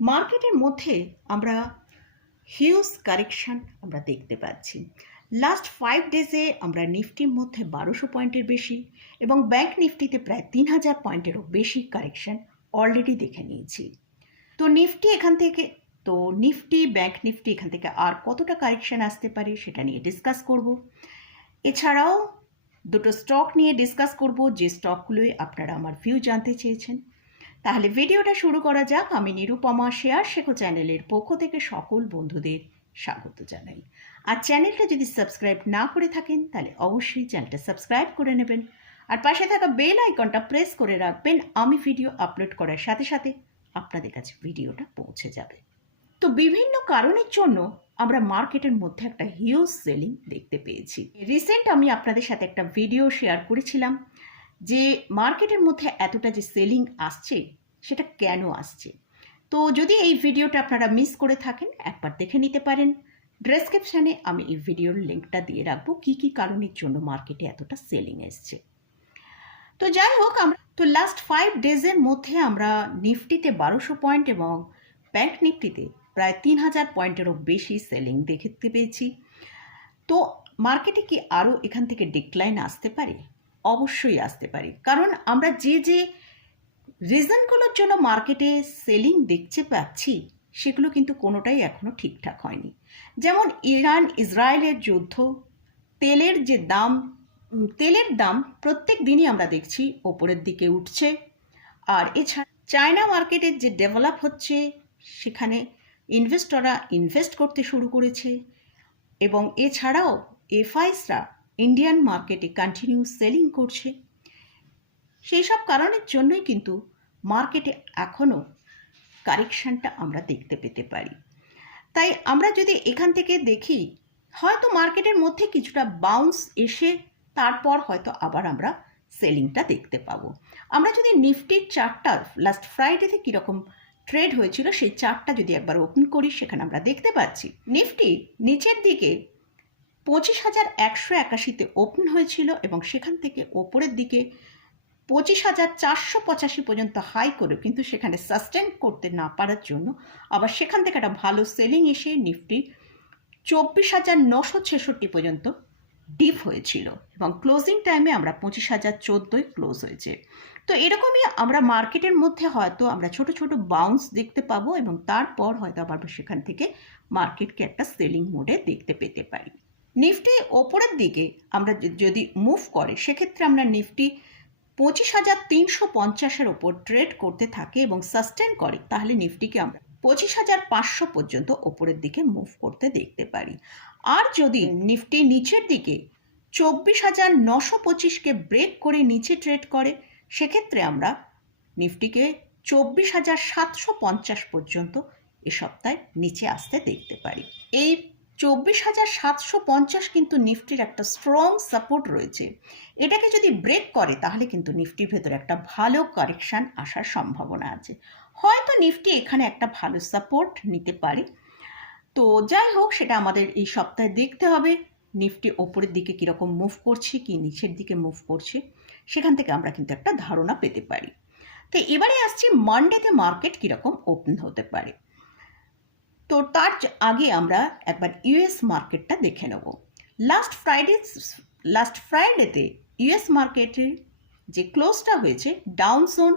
মার্কেটের মধ্যে আমরা হিউজ কারেকশন আমরা দেখতে পাচ্ছি। লাস্ট ফাইভ ডেজে আমরা নিফটির মধ্যে বারোশো পয়েন্টের বেশি এবং ব্যাংক নিফটিতে প্রায় তিন হাজার পয়েন্টেরও বেশি কারেকশন অলরেডি দেখে নিয়েছি। তো নিফটি এখান থেকে, তো নিফটি, ব্যাংক নিফটি এখান থেকে আর কতটা কারেকশন আসতে পারে সেটা নিয়ে ডিসকাস করব। এছাড়াও দুটো স্টক নিয়ে ডিসকাস করব, যে স্টকগুলোই আপনারা আমার ভিউ জানতে চেয়েছেন। তাহলে ভিডিওটা শুরু করা যাক। আমি নিরুপমা শেয়ার, শেখো চ্যানেলের পক্ষ থেকে সকল বন্ধুদের স্বাগত জানাই। আর চ্যানেলটা যদি সাবস্ক্রাইব না করে থাকেন, তাহলে অবশ্যই চ্যানেলটা সাবস্ক্রাইব করে নেবেন। আর পাশে থাকা বেল আইকনটা প্রেস করে রাখবেন। আমি ভিডিও আপলোড করার সাথে সাথে আপনাদের কাছে ভিডিওটা পৌঁছে যাবে। তো বিভিন্ন কারণের জন্য আমরা মার্কেটের মধ্যে একটা হিউজ সেলিং দেখতে পেয়েছি। রিসেন্ট আমি আপনাদের সাথে একটা ভিডিও শেয়ার করেছিলাম। যে মার্কেটের মধ্যে এতটা যে সেলিং আসছে, সেটা কেন আসছে? তো যদি এই ভিডিওটা আপনারা মিস করে থাকেন, একবার দেখে নিতে পারেন। ডেসক্রিপশানে আমি এই ভিডিওর লিঙ্কটা দিয়ে রাখব, কী কী কারণের জন্য মার্কেটে এতটা সেলিং এসছে। তো যাই হোক, আমরা তো লাস্ট ফাইভ ডেজের মধ্যে আমরা নিফটিতে বারোশো পয়েন্ট এবং ব্যাংক নিফটিতে প্রায় তিন হাজার পয়েন্টেরও বেশি সেলিং দেখতে পেয়েছি। তো মার্কেটে কি আরও এখান থেকে ডিক্লাইন আসতে পারে? অবশ্যই আসতে পারে। কারণ আমরা যে যে রিজনগুলোর জন্য মার্কেটে সেলিং দেখতে পাচ্ছি, সেগুলো কিন্তু কোনোটাই এখনও ঠিকঠাক হয়নি। যেমন ইরান, ইসরায়েলের যুদ্ধ, তেলের যে দাম তেলের দাম প্রত্যেক দিনই আমরা দেখছি ওপরের দিকে উঠছে। আর এছাড়া চায়না মার্কেটের যে ডেভেলপ হচ্ছে, সেখানে ইনভেস্টররা ইনভেস্ট করতে শুরু করেছে। এবং এছাড়াও এফআইসরা ইন্ডিয়ান মার্কেটে কন্টিনিউ সেলিং করছে। সেই সব কারণের জন্যই কিন্তু মার্কেটে এখনও কারেকশানটা আমরা দেখতে পেতে পারি। তাই আমরা যদি এখান থেকে দেখি, হয়তো মার্কেটের মধ্যে কিছুটা বাউন্স এসে তারপর হয়তো আবার আমরা সেলিংটা দেখতে পাবো। আমরা যদি নিফটির চার্টটা লাস্ট ফ্রাইডেতে কীরকম ট্রেড হয়েছিল, সেই চার্টটা যদি একবার ওপেন করি, সেখানে আমরা দেখতে পাচ্ছি নিফটি নিচের দিকে পঁচিশ হাজার একশো একাশিতে ওপেন হয়েছিল এবং সেখান থেকে ওপরের দিকে পঁচিশ হাজার চারশো পঁচাশি পর্যন্ত হাই করেও কিন্তু সেখানে সাস্টেন করতে না পারার জন্য আবার সেখান থেকে একটা ভালো সেলিং এসে নিফটি চব্বিশ হাজার নশো ছেষট্টি পর্যন্ত ডিপ হয়েছিল এবং ক্লোজিং টাইমে আমরা পঁচিশ হাজার চোদ্দোয় ক্লোজ হয়েছে। তো এরকমই আমরা মার্কেটের মধ্যে হয়তো আমরা ছোট ছোট বাউন্স দেখতে পাবো এবং তারপর হয়তো আবার সেখান থেকে মার্কেটকে একটা সেলিং মোডে দেখতে পেতে পারি। নিফটি ওপরের দিকে আমরা যদি মুভ করে, সেক্ষেত্রে আমরা নিফটি পঁচিশ হাজার তিনশো পঞ্চাশের ওপর ট্রেড করতে থাকে এবং সাস্টেন করে, তাহলে নিফটিকে আমরা পঁচিশ হাজার পাঁচশো পর্যন্ত ওপরের দিকে মুভ করতে দেখতে পারি। আর যদি নিফটি নিচের দিকে চব্বিশ হাজার নশো পঁচিশকে ব্রেক করে নিচে ট্রেড করে, সেক্ষেত্রে আমরা নিফটিকে চব্বিশ হাজার সাতশো পঞ্চাশ পর্যন্ত এ সপ্তাহে নিচে আসতে দেখতে পারি। এই চব্বিশ হাজার সাতশো পঞ্চাশ কিন্তু নিফটির একটা স্ট্রং সাপোর্ট রয়েছে। এটাকে যদি ব্রেক করে, তাহলে কিন্তু নিফটির ভেতরে একটা ভালো কারেকশান আসার সম্ভাবনা আছে। হয়তো নিফটি এখানে একটা ভালো সাপোর্ট নিতে পারে। তো যাই হোক, সেটা আমাদের এই সপ্তাহে দেখতে হবে, নিফটি ওপরের দিকে কীরকম মুভ করছে, কি নিচের দিকে মুভ করছে, সেখান থেকে আমরা কিন্তু একটা ধারণা পেতে পারি। তো এবারে আসছি মানডেতে মার্কেট কীরকম ওপেন হতে পারে। তো তার আগে আমরা একবার ইউএস মার্কেটটা দেখে নেব। লাস্ট ফ্রাইডে লাস্ট ফ্রাইডেতে ইউএস মার্কেটের যে ক্লোজটা হয়েছে ডাউন জোন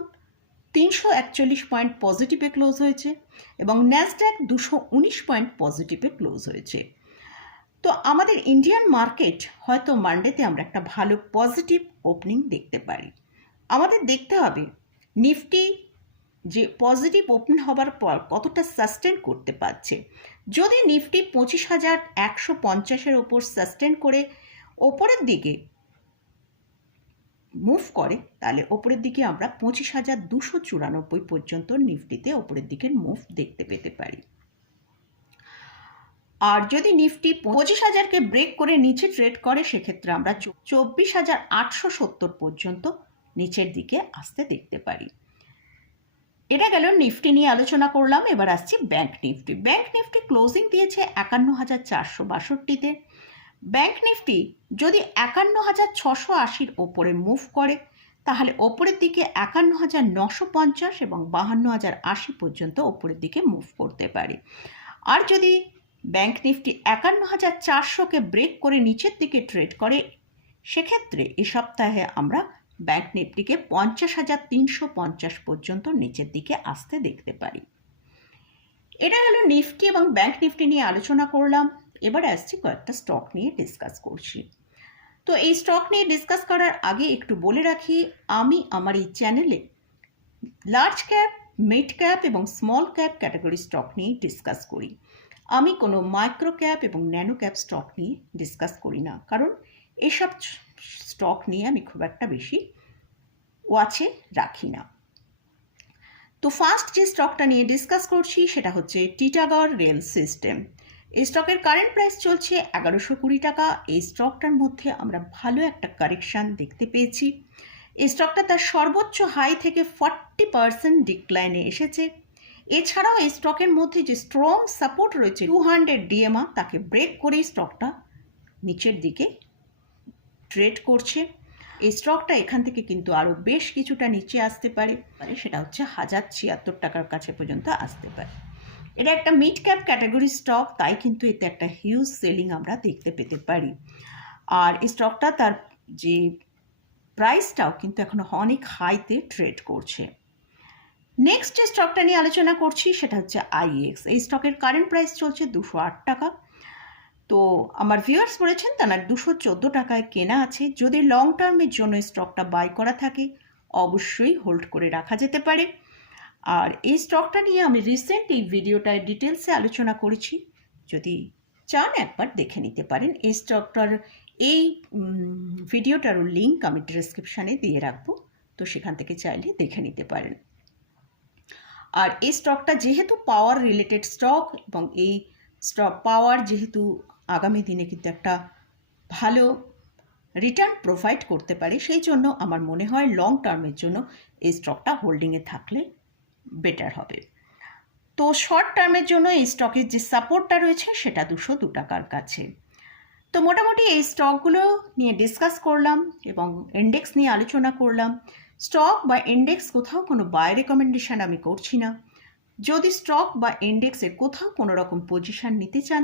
তিনশো একচল্লিশ পয়েন্ট পজিটিভে ক্লোজ হয়েছে এবং ন্যাসড্যাক দুশো উনিশ পয়েন্ট পজিটিভে ক্লোজ হয়েছে। তো আমাদের ইন্ডিয়ান মার্কেট হয়তো মানডেতে আমরা একটা ভালো পজিটিভ ওপেনিং দেখতে পারি। আমাদের দেখতে হবে নিফটি যে পজিটিভ ওপেন হবার পর কতটা সাস্টেন করতে পারছে। যদি নিফটি পঁচিশ হাজার একশো পঞ্চাশের ওপর সাস্টেন করে ওপরের দিকে মুভ করে, তাহলে ওপরের দিকে আমরা পঁচিশ হাজার দুশো চুরানব্বই পর্যন্ত নিফটিতে ওপরের দিকের মুভ দেখতে পেতে পারি। আর যদি নিফটি পঁচিশ হাজারকে ব্রেক করে নিচে ট্রেড করে, সেক্ষেত্রে আমরা চব্বিশ হাজার আটশো সত্তর পর্যন্ত নিচের দিকে আসতে দেখতে পারি। এটা গেল নিফটি নিয়ে আলোচনা করলাম, এবার আসছি bank Nifty. Bank Nifty closing দিয়েছে একান্ন হাজার চারশো বাষট্টিতে। ব্যাংক নিফটি যদি একান্ন হাজার ছশো আশির ওপরে মুভ করে, তাহলে ওপরের দিকে একান্ন হাজার নশো পঞ্চাশ এবং বাহান্ন হাজার আশি পর্যন্ত ওপরের দিকে মুভ করতে পারে। আর যদি ব্যাংক নিফটি একান্ন হাজার চারশোকে ব্রেক করে নিচের দিকে ট্রেড করে, সেক্ষেত্রে এ সপ্তাহে আমরা ব্যাংক নিফটিকে পঞ্চাশ হাজার তিনশো পঞ্চাশ পর্যন্ত নিচের দিকে আসতে দেখতে পারি। এটা হলো নিফটি এবং ব্যাংক নিফটি নিয়ে আলোচনা করলাম। এবার আসছি কয়েকটা স্টক নিয়ে ডিসকাস করছি। তো এই স্টক নিয়ে ডিসকাস করার আগে একটু বলে রাখি, আমি আমার এই চ্যানেলে লার্জ ক্যাপ মিড ক্যাপ এবং স্মল ক্যাপ ক্যাটাগরি স্টক নিয়ে ডিসকাস করি। আমি কোনো মাইক্রো ক্যাপ এবং ন্যানো ক্যাপ স্টক নিয়ে ডিসকাস করি না। কারণ এসব স্টক নিয়ে আমি খুব একটা বেশি ওয়াচে রাখি না। তো ফার্স্ট যে স্টকটা নিয়ে ডিসকাস করছি সেটা হচ্ছে টিটাগড় রেল সিস্টেম এই স্টকের কারেন্ট প্রাইস চলছে এগারোশো কুড়ি টাকা। এই স্টকটার মধ্যে আমরা ভালো একটা কারেকশান দেখতে পেয়েছি। এই স্টকটা তার সর্বোচ্চ হাই থেকে ফর্টি পার্সেন্ট ডিক্লাইনে এসেছে। এছাড়াও এই স্টকের মধ্যে যে স্ট্রং সাপোর্ট রয়েছে টু হান্ড্রেড ডিএমা তাকে ব্রেক করেই স্টকটা নিচের দিকে ট্রেড করছে। এই স্টকটা এখান থেকে কিন্তু আরও বেশ কিছুটা নিচে আসতে পারে। মানে সেটা হচ্ছে হাজার ছিয়াত্তর টাকার কাছে পর্যন্ত আসতে পারে। এটা একটা মিড ক্যাপ ক্যাটাগরি স্টক তাই কিন্তু এতে একটা হিউজ সেলিং আমরা দেখতে পেতে পারি। আর এই স্টকটা তার যে প্রাইসটাও কিন্তু এখন অনেক হাইতে ট্রেড করছে। নেক্সট যে স্টকটা নিয়ে আলোচনা করছি, সেটা হচ্ছে আইএক্স এই স্টকের কারেন্ট প্রাইস চলছে দুশো আট টাকা। তো আমার ভিউয়ার্স বলেছেন তার দুশো চোদ্দ টাকায় কেনা আছে। যদি লং টার্মের জন্য স্টকটা বাই করা থাকে, অবশ্যই হোল্ড করে রাখা যেতে পারে। আর এই স্টকটা নিয়ে আমি রিসেন্ট এই ভিডিওটায় ডিটেলসে আলোচনা করেছি। যদি চান একবার দেখে নিতে পারেন। এই স্টকটার এই ভিডিওটারও লিঙ্ক আমি ডিসক্রিপশানে দিয়ে রাখব। তো সেখান থেকে চাইলে দেখে নিতে পারেন। আর এই স্টকটা যেহেতু পাওয়ার রিলেটেড স্টক এবং এই স্টক পাওয়ার যেহেতু আগামী দিনে কিন্তু একটা ভালো রিটার্ন প্রোভাইড করতে পারে। সেই জন্য আমার মনে হয় লং টার্মের জন্য এই স্টকটা হোল্ডিংয়ে থাকলে বেটার হবে। তো শর্ট টার্মের জন্য এই স্টকের যে সাপোর্টটা রয়েছে সেটা দুশো দু টাকার কাছে। তো মোটামুটি এই স্টকগুলো নিয়ে ডিসকাস করলাম এবং ইন্ডেক্স নিয়ে আলোচনা করলাম। স্টক বা ইন্ডেক্স কোথাও কোনো বাই রেকমেন্ডেশন আমি করছি না। যদি স্টক বা ইন্ডেক্সে কোথাও কোনো রকম পজিশান নিতে চান